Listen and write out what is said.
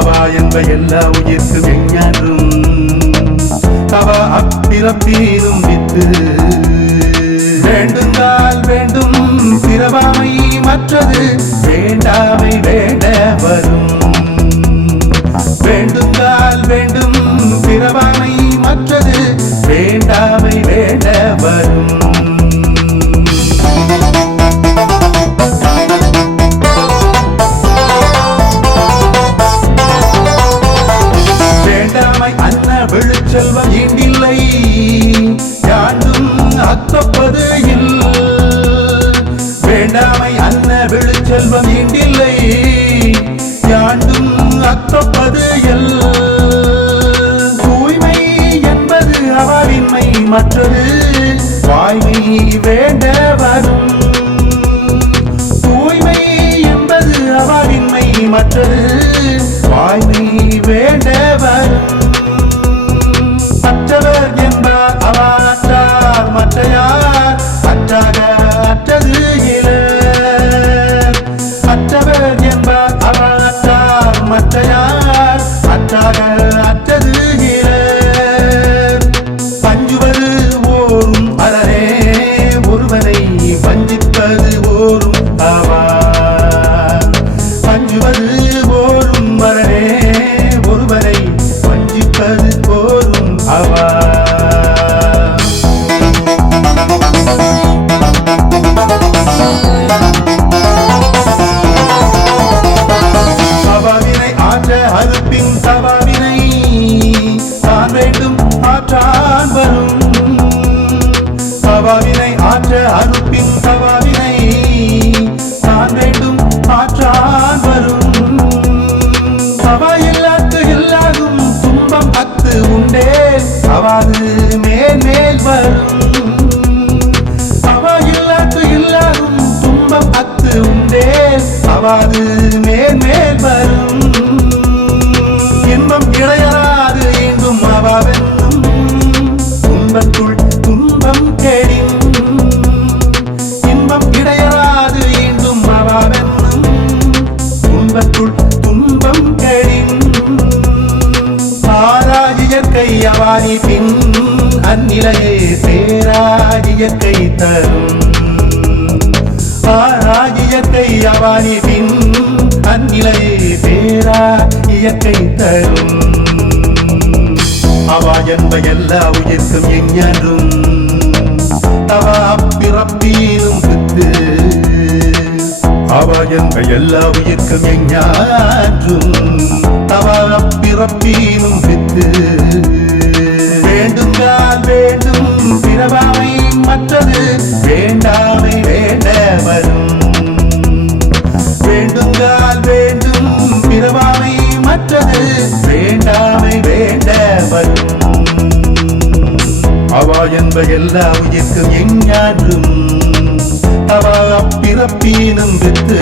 அவா என்ப எல்லா உயிர்க்கும் எஞ்ஞான்றும் அவா அப்பிறப்பீரும் வித்து வேண்டுங்கால் வேண்டும் பிறவாமை மற்றது வேண்டாமை வேண்ட வரும் வேண்டுங்கால் வேண்டும் பிறவாமை மற்றது வேண்டாமை வேண்ட வரும் வேண்டாமை அன்ன விழுச்செல்வம் ஈண்டில்லை யாண்டும் அத்தப்பது இல் வேண்டாமை அன்ன விழுச்செல்வம் ஈண்டில்லை யாண்டும் அத்தப்பது எல் தூய்மை என்பது அவாவின்மை மற்றது வாய்மை வேண்ட வரும் தூய்மை என்பது அவாவின்மை மற்றது வாய்மை வேண்ட வரும் அற்றவர் என்பார் அவாற்றார் மற்றையார் அற்றாக அற்றது இலர் அற்றவர் என்பார் அவாற்றார் மற்றையார் அற்றாக அற்றது இலர் பஞ்சுவது ஓரும் அறனே ஒருவனை வஞ்சிப்பது ஓரும் ஆவார் பஞ்சுவது ஓரும் அறனே ஒருவனை வஞ்சிப்பது ஓரும் ஆவார் அவாவினை ஆற்ற அறுப்பின் தவாவினை தான் வேண்டும் ஆற்றான் வரும் அவாவினை ஆற்ற அறுப்பின் தவாவினை தான் வேண்டும் ஆற்றான் வரும் அவா எல்லாத்து எல்லாரும் துன்பம் அத்து உண்டே அவாது மேல் மேல் வரும் அவா எல்லாத்து எல்லாரும் துன்பம் அத்து உண்டே அவாது மேல் மேல் வரும் இன்பம் இடையராது எங்கும் அவாவென்னும் துன்பத்துள் துன்பம் கேடின் இன்பம் இடையராது எங்கும் அவாவென்னும் துன்பத்துள் துன்பம் கேடின் ஆராயியற்கை அவானி பின் அந்நிலையே பேராயியற்கை தரும் ஆராயியற்கை அவானி பின் அந்நிலையே பேரா இயற்கை தரும் அவா என்ப எல்லா உயிர்க்கும் எஞ்ஞான்றும் அவா அப்பிறப்பீரும் வித்து அவா என்ப எல்லா உயிர்க்கும் எஞ்ஞான்றும் அவா அப்பிறப்பீரும் வித்து வேண்டுங்கால் வேண்டும் பிறவாமை மற்றது வேண்டாமை வேண்ட வரும் வேண்டுங்கால் வேண்டும் பிறவாமை மற்றது வேண்டாமை வேண்ட வரும் அவா என்ப எல்லா உயிர்க்கும் எஞ்ஞான்றும் அவா அப்பிறப்பீனும் வித்து